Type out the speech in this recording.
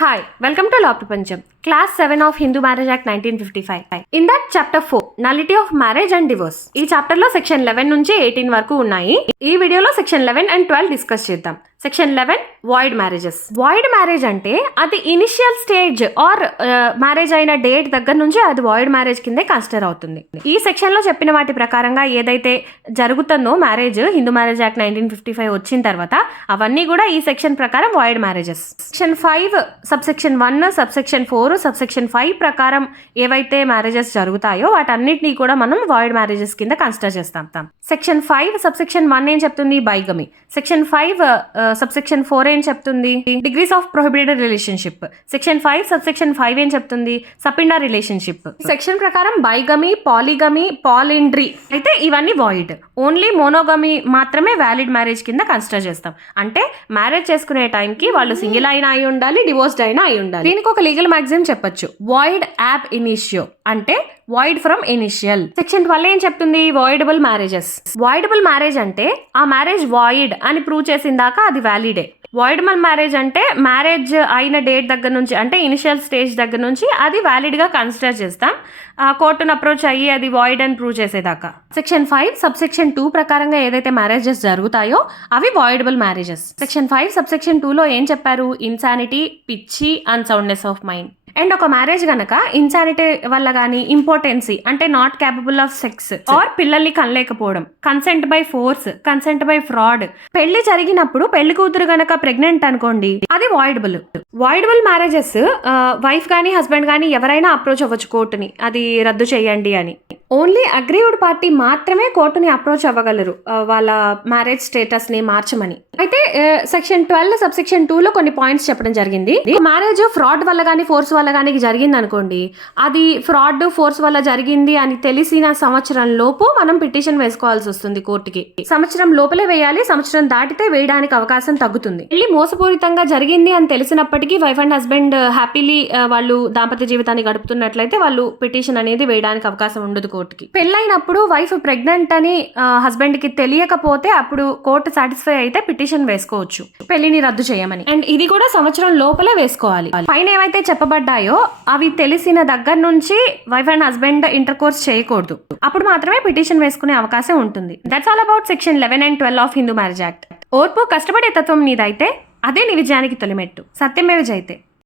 Hi, welcome to Law Prapancham, Class 7 of Hindu Marriage Act 1955. In that chapter 4, Nullity of Marriage and Divorce. ఈ chapter లో section 11 నుంచి 18 వరకు ఉన్నాయి. ఈ వీడియోలో సెక్షన్ 11 అండ్ 12 డిస్కస్ చేద్దాం. Section 11 void marriages. Void marriage అంటే అది ఇనిషియల్ స్టేజ్ ఆర్ మ్యారేజ్ అయిన డేట్ దగ్గర నుంచి అది వాయిడ్ మ్యారేజ్ కిందే కన్సిడర్ అవుతుంది. ఈ సెక్షన్ లో చెప్పిన వాటి ప్రకారంగా ఏదైతే జరుగుతుందో మ్యారేజ్ హిందూ మ్యారేజ్ యాక్ట్ 1955 వచ్చిన తర్వాత అవన్నీ కూడా ఈ సెక్షన్ ప్రకారం void marriages. Section 5 subsection 1, subsection 4, subsection 5 ప్రకారం ఏవైతే మ్యారేజెస్ జరుగుతాయో వాటన్నిటినీ కూడా మనం వాయిడ్ మ్యారేజెస్ కింద కన్సిడర్ చేస్తాం. సెక్షన్ 5 సబ్సెక్షన్ 1 ఏం చెప్తుంది? బైగమి. సెక్షన్ 5 సబ్సెక్షన్ 4 ఏం చెప్తుంది? Degrees of prohibited relationship. Section 5 subsection 5 ఏం చెప్తుంది? సపిండా రిలేషన్షిప్. సెక్షన్ ప్రకారం బైగమి, పాలిగమి, పాలిండ్రీ అయితే ఇవన్నీ వాయిడ్. ఓన్లీ మోనోగమి మాత్రమే వ్యాలిడ్ మ్యారేజ్ కింద కన్సిడర్ చేస్తాం. అంటే మ్యారేజ్ చేసుకునే టైంకి వాళ్ళు సింగిల్ అయినా అయి ఉండాలి, డివోర్స్డ్ అయినా అయి ఉండాలి. దీనికి ఒక లీగల్ మ్యాగజైన్ చెప్పొచ్చు, వాయిడ్ యాబ్ ఇనిషియో, అంటే వాయిడ్ ఫ్రమ్ ఇనిషియల్. సెక్షన్ 12 ఏం చెప్తుంది? Voidable marriages. వాయిడబుల్ మ్యారేజ్ అంటే ఆ మ్యారేజ్ వాయిడ్ అని ప్రూవ్ చేసిన దాకా అది వ్యాలిడే. వాయిడబుల్ మ్యారేజ్ అంటే మ్యారేజ్ అయిన డేట్ దగ్గర నుంచి, అంటే ఇనిషియల్ స్టేజ్ దగ్గర నుంచి అది వ్యాలిడ్ గా కన్సిడర్ చేస్తాం, కోర్టును అప్రోచ్ అయ్యి అది వాయిడ్ అని ప్రూవ్ చేసేదాకా. సెక్షన్ 5 సబ్సెక్షన్ 2 ప్రకారంగా ఏదైతే మ్యారేజెస్ జరుగుతాయో అవి వాయిడబుల్ మ్యారేజెస్. సెక్షన్ 5 సబ్సెక్షన్ 2లో ఏం చెప్పారు? ఇన్సానిటీ, పిచ్చి, అన్సౌండ్నెస్ ఆఫ్ మైండ్. అండ్ ఒక మ్యారేజ్ గనక ఇన్సానిటీ వల్ల కానీ, ఇంపార్టెన్సీ అంటే not capable of sex or పిల్లల్ని కనలేకపోవడం, consent by force, consent by fraud, పెళ్లి జరిగినప్పుడు పెళ్లి కూతురు గనక ప్రెగ్నెంట్ అనుకోండి, అది వాయిడబుల్. వాయిడబుల్ మ్యారేజెస్ వైఫ్ కానీ హస్బెండ్ కానీ ఎవరైనా అప్రోచ్ అవ్వచ్చు కోర్టుని, అది రద్దు చేయండి అని. ఓన్లీ అగ్రీవ్డ్ పార్టీ మాత్రమే కోర్టుని అప్రోచ్ అవ్వగలరు వాళ్ళ మ్యారేజ్ స్టేటస్ ని మార్చమని. అయితే సెక్షన్ 12 సబ్సెక్షన్ 2లో కొన్ని పాయింట్స్ చెప్పడం జరిగింది. మ్యారేజ్ ఫ్రాడ్ వల్ల కానీ ఫోర్స్ వల్ల కానీ జరిగింది అనుకోండి, అది ఫ్రాడ్ ఫోర్స్ వల్ల జరిగింది అని తెలిసిన సంవత్సరం లోపు మనం పిటిషన్ వేసుకోవాల్సి వస్తుంది కోర్టుకి. సంవత్సరం లోపలే వేయాలి, సంవత్సరం దాటితే వేయడానికి అవకాశం తగ్గుతుంది. పెళ్లి మోసపూరితంగా జరిగింది అని తెలిసినప్పటికీ వైఫ్ అండ్ హస్బెండ్ హ్యాపీలీ వాళ్ళు దాంపత్య జీవితాన్ని గడుపుతున్నట్లయితే వాళ్ళు పిటిషన్ అనేది వేయడానికి అవకాశం ఉండదు కోర్టుకి. పెళ్ళైనప్పుడు వైఫ్ ప్రెగ్నెంట్ అని హస్బెండ్ కి తెలియకపోతే అప్పుడు కోర్టు సాటిస్ఫై అయితే పిటిషన్ వేసుకోవచ్చు పెళ్లిని రద్దు చేయమని. అండ్ ఇది కూడా సంవత్సరం లోపలే వేసుకోవాలి. పైన ఏవైతే చెప్పబడ్డాయో అవి తెలిసిన దగ్గర నుంచి wife and husband inter course చేయకూడదు, అప్పుడు మాత్రమే పిటిషన్ వేసుకునే అవకాశం ఉంటుంది. That's all about section 11 and 12 of Hindu marriage act. ఓర్పు కష్టపడే తత్వం నీదైతే అదే నీ విజయానికి తొలిమెట్టు. సత్యమేవ జయతే.